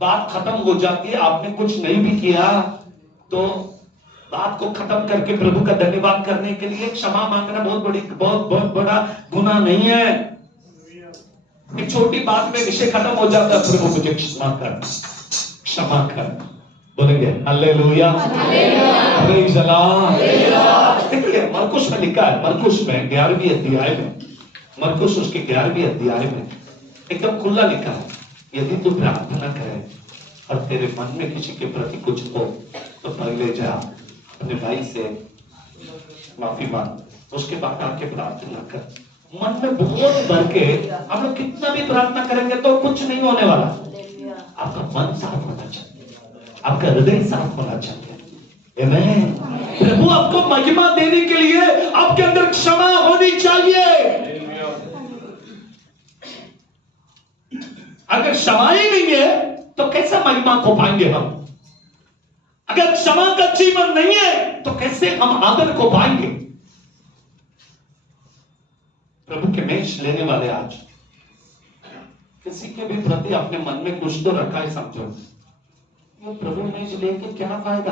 बात खत्म हो जाती है, आपने कुछ नहीं भी किया, तो बात को खत्म करके प्रभु का धन्यवाद करने के लिए क्षमा मांगना बहुत बड़ा गुनाह नहीं है। एक छोटी बात में विषय खत्म हो जाता है, प्रभु मुझे क्षमा कर, क्षमा कर। बोलेंगे हालेलुया, प्रेज़ द लॉर्ड। देखिए मरकुस में लिखा है, मरकुस में 11वीं अध्याय में, मरकुस उसके 11वीं अध्याय में एकदम खुला लिखा है, यदि तू प्रार्थना करे और तेरे मन में किसी के प्रति कुछ हो तो पहले जा अपने भाई से माफी मांग, उसके बाद आके प्रार्थना कर। मन में बहुत भर के हम लोग कितना भी प्रार्थना करेंगे तो कुछ नहीं होने वाला। आपका मन साफ होना चाहिए, आपका हृदय साफ होना चाहिए। आमीन। प्रभु आपको महिमा देने के लिए आपके अंदर क्षमा होनी चाहिए। अगर क्षमा ही नहीं है तो कैसे महिमा को पाएंगे हम? अगर क्षमा का जीवन नहीं है तो कैसे हम आदर को पाएंगे? प्रभु के मेष लेने वाले आज किसी के भी प्रति अपने मन में कुछ तो रखा है, समझो ये प्रभु मेष लेके क्या फायदा?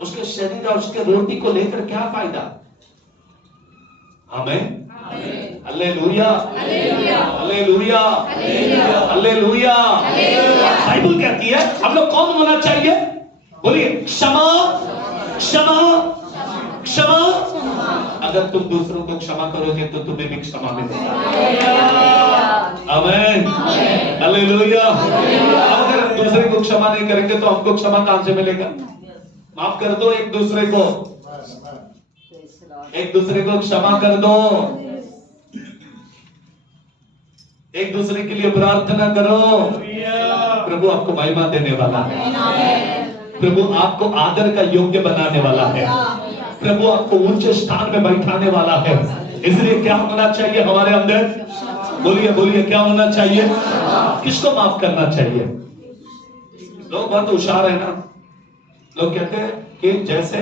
उसके शरीर और उसके रोटी को लेकर क्या फायदा? हमें हालेलुया, हालेलुया, हालेलुया। बाइबल कहती है हम लोग कौन होना चाहिए? बोलिए क्षमा, क्षमा, क्षमा। अगर तुम दूसरों को क्षमा करोगे तो तुम्हें भी क्षमा मिलेगा। आमीन, हालेलुया। अगर हम दूसरे को क्षमा नहीं करेंगे तो हमको क्षमा कहां से मिलेगा? माफ कर दो एक दूसरे को, एक दूसरे को क्षमा कर दो, एक दूसरे के लिए प्रार्थना करो। प्रभु आपको महिमा देने वाला है, प्रभु आपको आदर का योग्य बनाने वाला है, प्रभु आपको ऊंचे स्थान में बैठाने वाला है। इसलिए क्या होना चाहिए हमारे अंदर? बोलिए बोलिए, क्या होना चाहिए? किसको माफ करना चाहिए? लोग बहुत होशियार है ना, लोग कहते हैं कि जैसे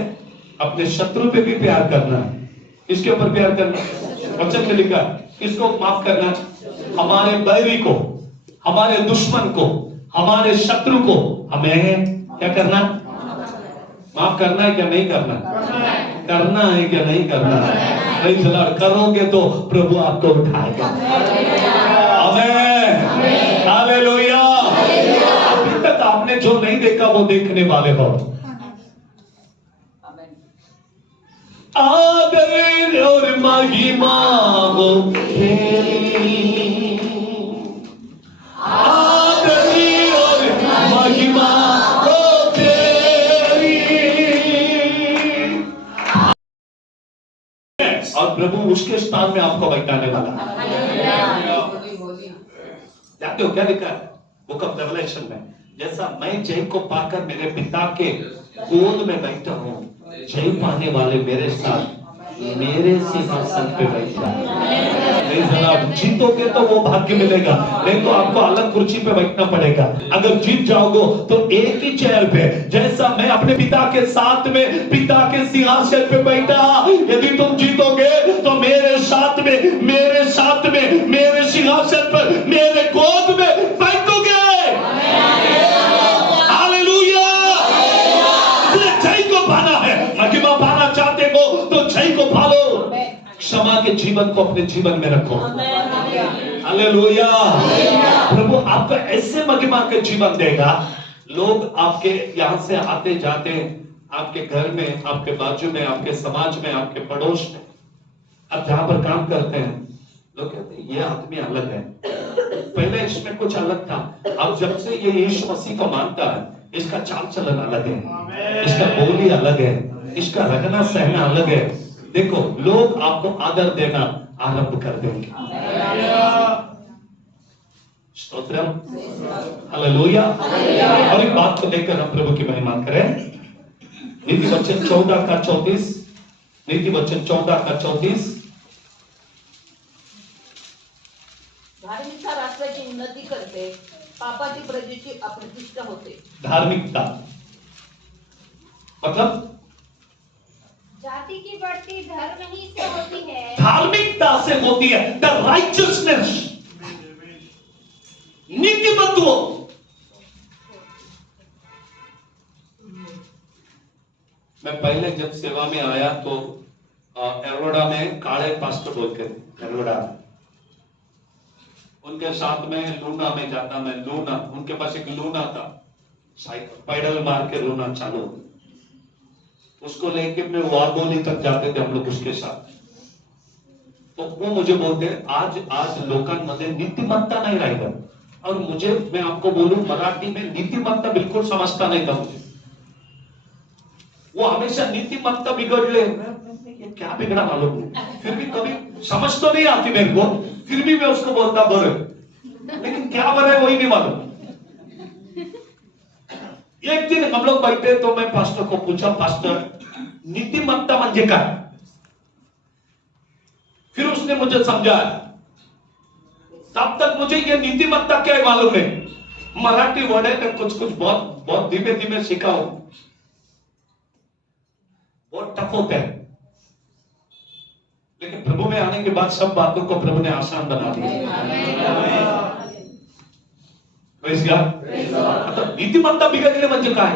अपने शत्रु पे भी प्यार करना है। किसके ऊपर प्यार करना? वचन में लिखा किसको माफ करना? हमारे बैरी को, हमारे दुश्मन को, हमारे शत्रु को हमें क्या करना? माफ करना है क्या नहीं करना? करना है क्या नहीं करना है? Praise the Lord. करोगे तो प्रभु आपको उठाएगा। आमीन, हालेलुया। अभी तक आपने जो नहीं देखा वो देखने वाले हो। आदर और महिमा हो तेरी, आदर और महिमा हो तेरी। और प्रभु उसके स्थान में आपको बैठाने वाला है। जानते हो क्या लिखा है बुक ऑफ रेवलेशन में? जैसा मैं जय को पाकर मेरे पिता के गोद में बैठा हूं, जय पाने वाले मेरे साथ मेरे सिंहासन पे बैठा है। जीतोगे तो वो भाग्य मिलेगा, नहीं तो आपको अलग कुर्सी पे बैठना पड़ेगा। अगर जीत जाओगे तो एक ही चेयर पे, जैसा मैं अपने पिता के साथ में पिता के सिंहासन पे बैठा, यदि तुम जीतोगे तो मेरे साथ में, मेरे साथ में, मेरे सिंहासन पर, मेरे गोद में बैठोगे। हालेलुया। जय को पाना है, महिमा पाना चाहते हो तो जय को पालो। क्षमा के जीवन को अपने जीवन में रखो। हालेलुया। प्रभु आपको ऐसे महिमा के जीवन देगा, लोग आपके यहां से आते जाते, आपके घर में, आपके बाजू में, आपके समाज में, आपके पड़ोस में, आप जहां पर काम करते हैं, लोग कहते हैं ये आदमी अलग है। पहले इसमें कुछ अलग था, अब जब से ये यीशु मसीह को मानता है, इसका चाल चलन अलग है, इसका बोली अलग है, इसका रहना सहना अलग है। देखो लोग आपको आदर देना आरंभ कर देंगे। स्तोत्रम, हालेलुया। और एक बात को लेकर हम प्रभु की महिमा करें। नीति वचन 14 का 34, नीति वचन 14 का 34। धार्मिकता राष्ट्राची उन्नती करते, पापाची प्रजेची अप्रतिष्ठा होते। धार्मिकता मतलब जाति की बढ़ती धर्म ही से होती है। धार्मिकता से होती है। द राइचियसनेस, नीतिमत्व। मैं पहले जब सेवा में आया तो एरोडा में काले पास्टर बोलते थे, एरोडा। उनके साथ में लूना में जाता, मैं लूना, उनके पास एक लूना था, साइकिल पैडल मार के लूना चालू, उसको लेके मैं वागोली तक जाते थे हम लोग उसके साथ। तो वो मुझे बोलते आज लोकांमध्ये नीतिमत्ता नहीं रहेगा। और मुझे, मैं आपको बोलूं, मराठी में नीतिमत्ता बिल्कुल समझता नहीं था मुझे। वो हमेशा नीतिमत्ता बिगड़ले, ये क्या बिगड़ा मालूम नहीं, फिर भी कभी समझ तो नहीं आती मेरे को, फिर भी मैं उसको बोलता बरे, लेकिन क्या बरे वही नहीं मालूम। एक दिन हम लोग बैठे तो मैं पास्टर को पूछा, पास्टर नीतिमत्ता म्हणजे काय? फिर उसने मुझे समझाया। तब तक मुझे ये नीतिमत्ता क्या है मालूम नहीं। मराठी वर्ड है, मैं कुछ कुछ बहुत बहुत धीमे धीमे सीखा हूं, बहुत टफ होता है, लेकिन प्रभु में आने के बाद सब बातों को प्रभु ने आसान बना दिया। मतलब नीतिमत्ता बिगड़ले म्हणजे काय,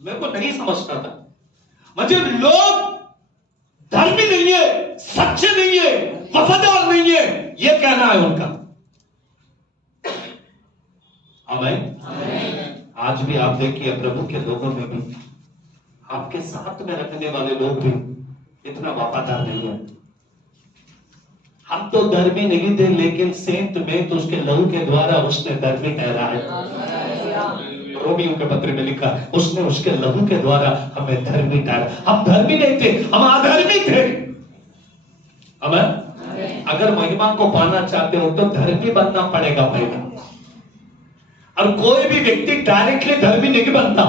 मेरे को नहीं समझता था। म्हणजे लोग धर्मी नहीं है, सच्चे नहीं है, वफादार नहीं है, ये कहना है उनका। आमीन। आज भी आप देखिए प्रभु के लोगों में भी, आपके साथ में रखने वाले लोग भी इतना वफादार नहीं है। हम तो धर्मी नहीं थे, लेकिन सेंट में तो उसके लहू के द्वारा उसने धर्मी ठहराया। रोमियो के पत्र में लिखा, उसने उसके लहू के द्वारा हमें धर्मी ठहराया। हम धर्मी नहीं थे, हम अधर्मी थे। आमीन। अगर महिमा को पाना चाहते हो तो धर्मी बनना पड़ेगा महिमा। और कोई भी व्यक्ति डायरेक्टली धर्मी नहीं बनता।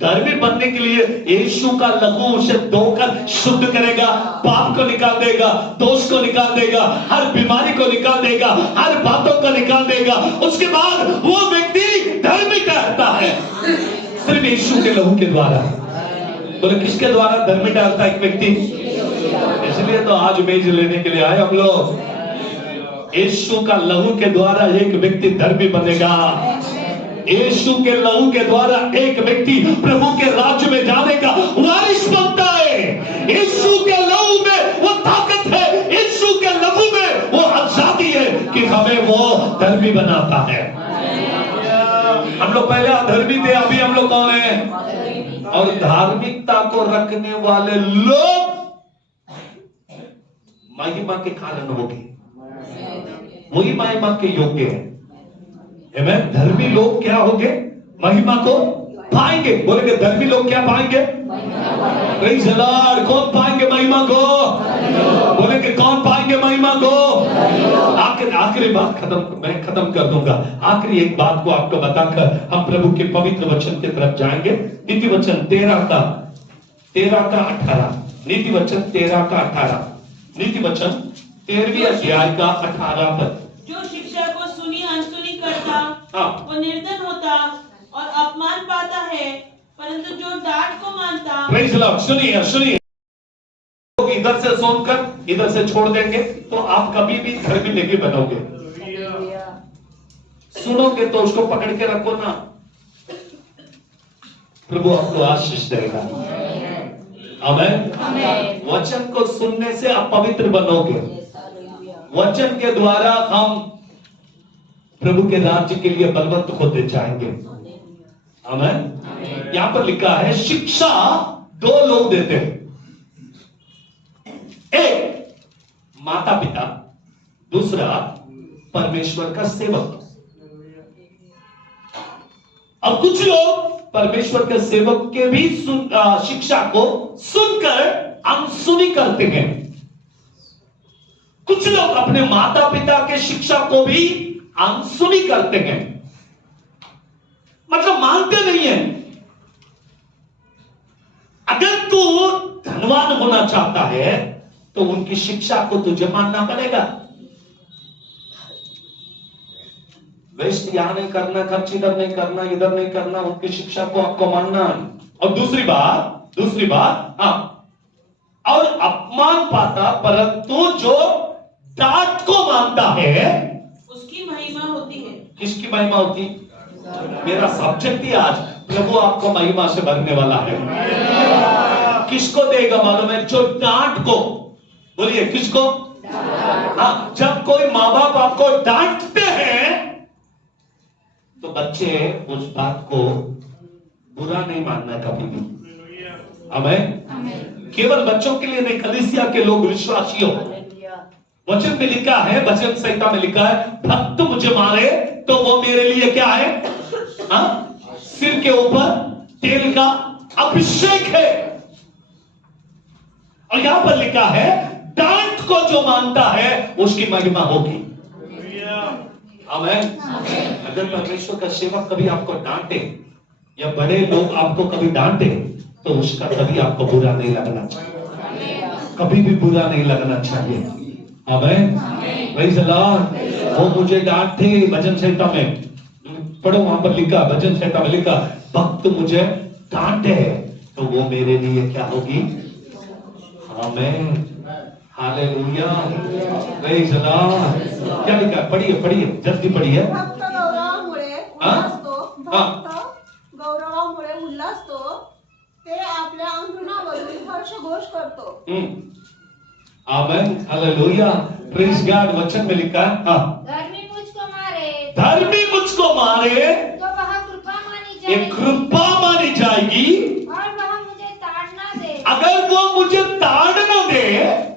धर्मी बनने के लिए यीशु का लहू उसे धोकर शुद्ध करेगा, पाप को निकाल देगा, दोष को निकाल देगा, हर बीमारी को निकाल देगा, हर बातों को निकाल देगा। उसके बाद वो व्यक्ति धर्मी ठहरता है सिर्फ यीशु के लहू के द्वारा। बोले किसके द्वारा धर्मी ठहरता है एक व्यक्ति? इसलिए तो आज मेज लेने के लिए आए हम लोग। यीशु का लहू के द्वारा एक व्यक्ति धर्मी बनेगा। यीशु के लहू के द्वारा एक व्यक्ति प्रभु के राज्य में जाने का वारिस बनता है। यीशु के लहू में वो ताकत है, यीशु के लहू में वो आजादी है कि हमें वो धर्मी बनाता है। हम लोग पहले अधर्मी थे, अभी हम लोग कौन है? और धार्मिकता को रखने वाले लोग महिमा के कारण होगी, वही महिमा के योग्य है। आमीन। धर्मी लोग क्या होंगे? महिमा को पाएंगे। बोलेंगे धर्मी लोग क्या पाएंगे? Praise the Lord. कौन पाएंगे महिमा को? बोलेंगे कौन पाएंगे महिमा को? आखिरी बात मैं खत्म कर दूंगा। आखिरी एक बात को आपको बताकर हम प्रभु के पवित्र वचन की तरफ जाएंगे। नीति वचन 13 का 18। नीति वचन 13 का 18। नीति वचन 13वीं अध्याय का 18 पद। जो शिक्षा को सुनी अनसुनी करता हाँ। वो निर्धन होता और अपमान पाता है, परंतु जो डांट को मानता। Praise the Lord. सुनिए इधर से सुनकर इधर से छोड़ देंगे तो आप कभी भी धर्मी नहीं बनोगे। सुनोगे तो उसको पकड़ के रखो ना। प्रभु आपको आशीष देगा। आमीन। वचन को सुनने से आप पवित्र बनोगे। वचन के द्वारा हम प्रभु के राज्य के लिए बलवंत होते जाएंगे। आमीन। यहां पर लिखा है शिक्षा 2 लोग देते हैं। एक माता पिता, दूसरा परमेश्वर का सेवक। और कुछ लोग परमेश्वर के सेवक के भी शिक्षा को सुनकर अनसुनी करते हैं। कुछ लोग अपने माता पिता के शिक्षा को भी अनसुनी करते हैं, मतलब मानते नहीं है। अगर तू धनवान होना चाहता है तो उनकी शिक्षा को तुझे मानना पड़ेगा। वेस्ट यहां नहीं करना, खर्च इधर नहीं करना, इधर नहीं करना, उनकी शिक्षा को आपको मानना है। और दूसरी बात हाँ, और अपमान पाता, परंतु जो डांट को मानता है उसकी महिमा होती है। किसकी महिमा होती? मेरा सब्जेक्ट ही आज प्रभु आपको महिमा से भरने वाला है। किसको देगा मालूम है? जो डांट को, बोलिए किसको? हाँ, जब कोई माँ बाप आपको डांटते हैं तो बच्चे उस बात को बुरा नहीं मानना कभी भी। आमीन। केवल बच्चों के लिए नहीं, कलीसिया के लोग विश्वासियों। वचन में लिखा है, वचन संहिता में लिखा है, भक्त मुझे मारे तो वो मेरे लिए क्या है? हाँ? सिर के ऊपर तेल का अभिषेक है। और यहां पर लिखा है डांट को जो मानता है उसकी महिमा होगी। आमीन। अगर परमेश्वर का सेवक कभी आपको डांटे या बड़े लोग आपको कभी डांटे तो उसका कभी आपको बुरा नहीं लगना चाहिए, कभी भी बुरा नहीं लगना चाहिए। आमीन। Praise the Lord. वो मुझे डांटे, भजन संहिता में पढ़ो, वहां पर लिखा, भजन संहिता में लिखा, भक्त मुझे डांटे तो वो मेरे लिए क्या होगी? आमीन। हालेलुया। Praise the Lord. क्या लिखा? पढ़िए जल्दी पढ़िए। भक्त गौरवामुळे उल्हासतो, ते आपल्या अंगणावरून हर्षघोष करतो। आमेन, हालेलुया, प्रेज गॉड। वचन में लिखा है, हाँ, धर्मी मुझको मारे धर्मी मुझको मारे तो वह कृपा मानी ये जाएगी कृपा मानी जाएगी। और वह मुझे ताड़ना दे अगर वो मुझे ताड़ना दे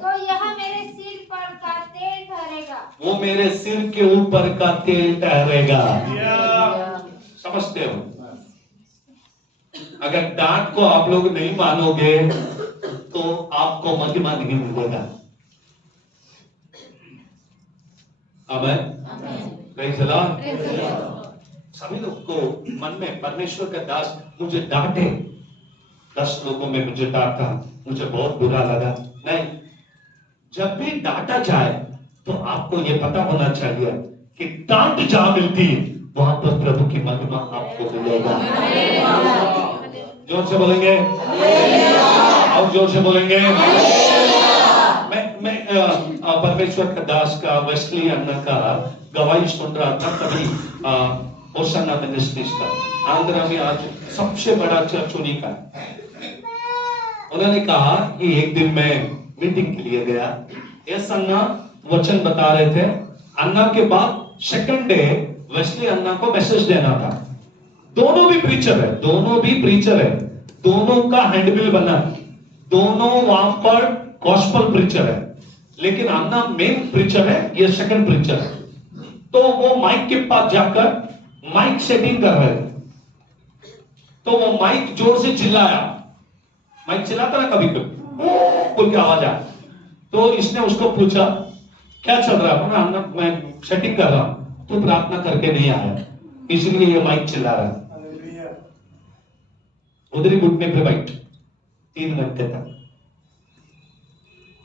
तो यह मेरे सिर पर का तेल ठहरेगा। वो मेरे सिर के ऊपर का तेल ठहरेगा। समझते हो? अगर डांट को आप लोग नहीं मानोगे तो आपको महिमा नहीं मिलेगा। आमेन, प्रेज़ द लॉर्ड। सभी लोग को मन में परमेश्वर का दास मुझे डांटे, 10 लोगों में मुझे डांटा, मुझे बहुत बुरा लगा। नहीं, जब भी डांटा जाए तो आपको ये पता होना चाहिए कि डांट जहां मिलती है वहां पर प्रभु की महिमा आपको मिलेगा। जोर से बोलेंगे, और जोर से बोलेंगे। मैं परमेश्वर का दास का, वेस्ली अन्ना का गवाही सुन रहा था तभी ओसाना मिनिस्ट्रीज का आंध्रा में आज सबसे बड़ा चर्च उन्हीं का। उन्होंने कहा कि एक दिन मैं मीटिंग के लिए गया, एस अन्ना वचन बता रहे थे। अन्ना के बाद सेकंड डे वेस्ली अन्ना को मैसेज देना था। दोनों भी प्रीचर है, दोनों भी प्रीचर है, दोनों का हैंडबिल बना, दोनों वहां पर गॉस्पल प्रीचर है, लेकिन अन्ना मेन प्रीचर है, ये सेकंड प्रीचर है। तो वो माइक के पास जाकर माइक सेटिंग कर रहे थे, तो वो माइक जोर से चिल्लाया। माइक चिल्लाता ना कभी कभी, बोल के आवाज आ। तो इसने उसको पूछा क्या चल रहा है? अन्ना मैं सेटिंग कर रहा हूं, तू प्रार्थना करके नहीं आया इसलिए ये माइक चिल्ला रहा है। उधर ही घुटने पे बैठ 3 घंटे तक,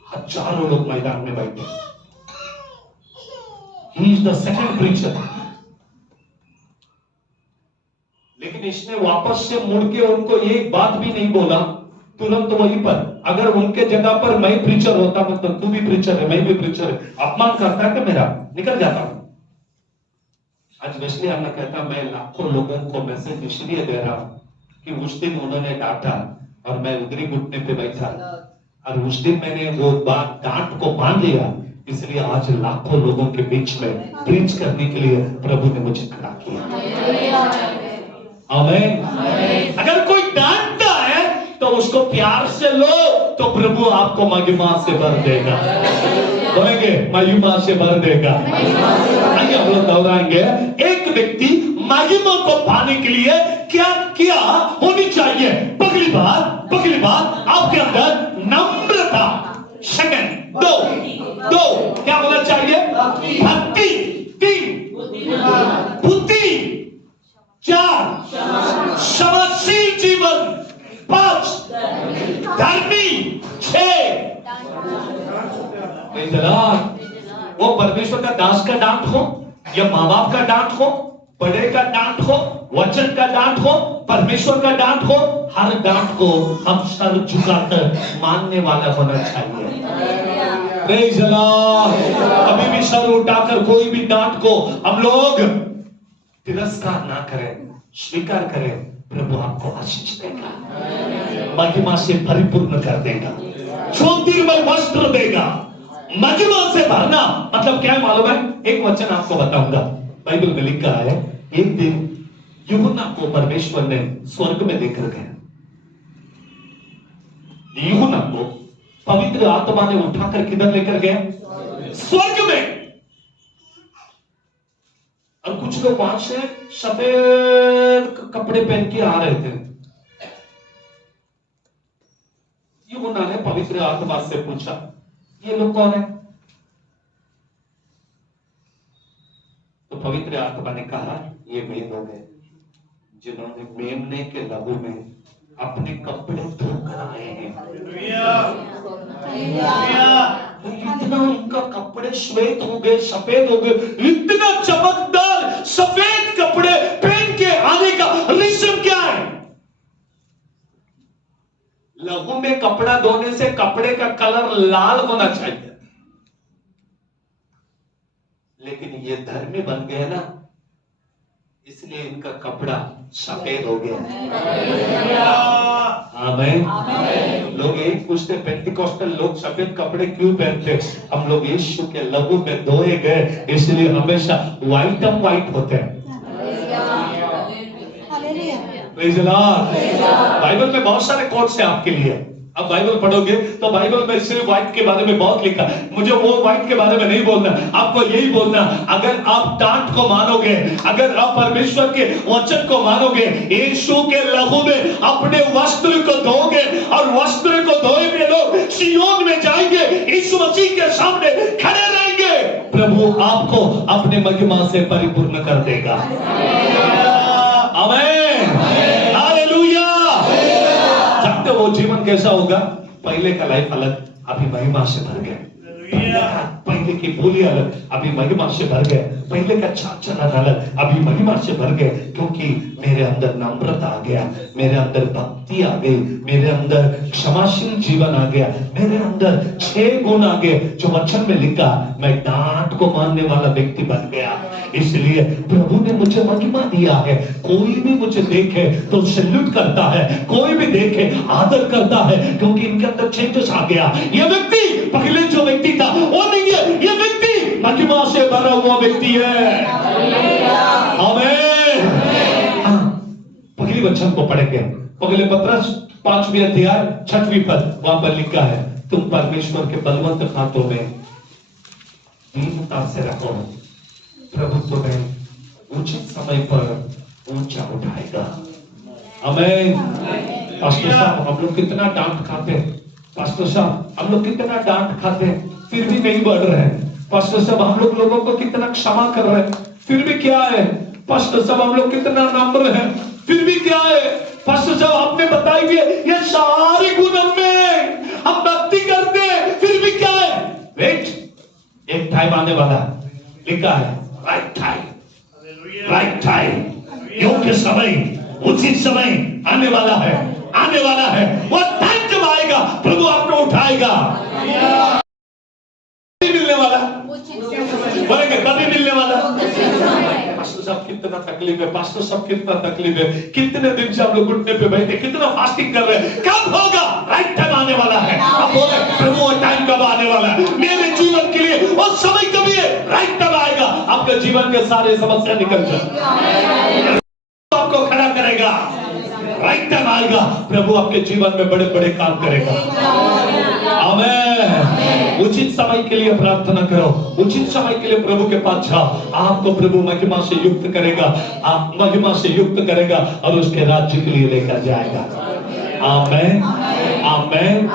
हजारों लोग मैदान में बैठे। He is the second preacher. लेकिन इसने वापस से मुड़ के उनको एक बात भी नहीं बोला, तुरंत वहीं पर। अगर उनके जगह पर मैं प्रीचर होता, मतलब तू भी प्रीचर है, मैं भी प्रीचर है, अपमान करता है कि मेरा निकल जाता हूं। आज वेस्ली अन्ना कहता, मैं लाखों लोगों को मैसेज इसलिए दे रहा हूं कि उस दिन उन्होंने डांटा और मैं उधरी घुटने पे बैठा, और उस दिन मैंने वो बात डांट को मान लिया, इसलिए आज लाखों लोगों के बीच में प्रीच करने के लिए प्रभु ने मुझे खड़ा किया। आमीन। अगर कोई डांटता है तो उसको प्यार से लो, तो प्रभु आपको महिमा से भर देगा। बोलेंगे महिमा से भर देगा। आइए हम लोग दोहराएंगे। एक व्यक्ति महिमा को पाने के लिए क्या क्या होनी चाहिए? पहली बात आपके अंदर नम्रता। सेकंड, दो क्या होना चाहिए? भक्ति। 3 बुद्धि। 4 क्षमाशील जीवन। 5 धर्मी। 6 वो परमेश्वर का दास का डांट हो या माँ बाप का डांट हो, बड़े का डांट हो, वचन का डांट हो, परमेश्वर का डांट हो, हर डांट को हम सर झुकाकर मानने वाला होना चाहिए। Praise the Lord. कभी भी सर उठाकर कोई भी डांट को हम लोग तिरस्कार ना करें, स्वीकार करें। प्रभु आपको आशीष देगा, महिमा से परिपूर्ण कर देगा, ज्योतिर्मय वस्त्र देगा। महिमा से भरना मतलब क्या है मालूम है? एक वचन आपको बताऊंगा, बाइबल में लिखा है, एक दिन यूहन्ना को परमेश्वर ने स्वर्ग में लेकर गया। यूहन्ना को पवित्र आत्मा ने उठाकर किधर लेकर गया? स्वर्ग में। और कुछ लोग वहां से सफेद कपड़े पहन के आ रहे थे। यूहन्ना ने पवित्र आत्मा से पूछा, ये लोग कौन है? तो पवित्र आत्मा ने कहा, ये वे लोग हैं जिन्होंने मेमने के लहू में अपने कपड़े धोकर आए हैं। तो इतना उनका कपड़े श्वेत हो गए, सफेद हो गए, इतना चमकदार सफेद कपड़े पहन के आने का रीजन क्या है? लहू में कपड़ा धोने से कपड़े का कलर लाल होना चाहिए, लेकिन ये धर्मी बन गए ना, इसलिए इनका कपड़ा सफेद हो गया। आमीन। लोग यही पूछते, पेंटिकॉस्टल लोग सफेद कपड़े क्यों पहनते? हम लोग यीशु के लहू में धोए गए, इसलिए हमेशा व्हाइट होते हैं। Praise the Lord। बाइबल में बहुत सारे कोट्स हैं आपके लिए। अब बाइबल पढ़ोगे तो बाइबल में सिर्फ व्हाइट के बारे में बहुत लिखा। मुझे वो व्हाइट के बारे में नहीं बोलना, आपको यही बोलना, अगर आप डांट को मानोगे, अगर आप परमेश्वर के वचन को मानोगे, यीशु के लहू में अपने वस्त्र को धोगे और वस्त्र को धोए हुए लोग सिय्योन में जाएंगे, यीशु मसीह के सामने खड़े रहेंगे, प्रभु आपको अपने महिमा से परिपूर्ण कर देगा। आमीन, हालेलुया। जानते हो वो जीवन कैसा होगा? पहले का लाइफ अलग, अभी महिमा से भर गए। पहले की बोली अलग, अभी महिमा से भर गए। पहले का चाल चलन अलग, अभी महिमा से भर गए, क्योंकि मेरे अंदर नम्रता आ गया, मेरे अंदर भक्ति आ गई, मेरे अंदर क्षमाशील जीवन आ गया, मेरे अंदर 6 गुण आ गए जो वचन में लिखा। मैं डांट को मानने वाला व्यक्ति बन गया। इसलिए प्रभु ने मुझे महिमा दिया है। कोई भी मुझे देखे तो सैल्यूट करता है, कोई भी देखे आदर करता है, क्योंकि इनके अंदर चेंजेस आ गया। ये व्यक्ति पहले जो व्यक्ति था वो नहीं है, ये व्यक्ति महिमा से भरा हुआ व्यक्ति है। आमीन। पहली वचन को पढ़ेंगे, पहले पत्रस 5वें अध्याय 6वें पद, वहां पर लिखा है, तुम परमेश्वर के बलवंत हाथों में दीनता से रखो, प्रभु तुम्हें उचित समय पर ऊंचा उठाएगा। आमीन। पास्टर साहब, हम लोग कितना डांट खाते हैं। पास्टर साहब, हम लोग कितना डांट खाते हैं, फिर भी नहीं बढ़ रहे हैं। पास्टर साहब, हम लोगों को कितना क्षमा कर रहे हैं, फिर भी क्या है? पास्टर साहब, हम लोग कितना नम्र हैं, फिर भी क्या है? पास्टर साहब, आपने बताइए, ये सारे गुण में हम भक्ति करते हैं, फिर भी क्या है? वेट, एक टाइम आने वाला है, लिखा है राइट टाइम, राइट टाइम, योग्य समय, उचित समय आने वाला है, आने वाला है। वो टाइम जब आएगा, प्रभु आपको उठाएगा। कभी मिलने वाला, बोलेंगे कभी मिलने वाला। पास्टर साहब कितना तकलीफ है, पास्टर साहब कितना तकलीफ है, कितने दिन से आप लोग घुटने पे बैठे, कितना फास्टिंग कर रहे हैं, कब होगा? राइट टाइम आने वाला है। अब बोले प्रभु वो टाइम कब आने वाला है मेरे जीवन के लिए? वो समय कभी है? राइट टाइम आएगा, आपके जीवन के सारे समस्या निकल जाए, आपको खड़ा करेगा। राइट टाइम आएगा, प्रभु आपके जीवन में बड़े बड़े काम करेगा। आमीन। उचित समय के लिए प्रार्थना करो, उचित समय के लिए प्रभु के पास जाओ, आपको प्रभु महिमा से युक्त करेगा, आप महिमा से युक्त करेगा और उसके राज्य के लिए लेकर जाएगा। आमीन, आमीन।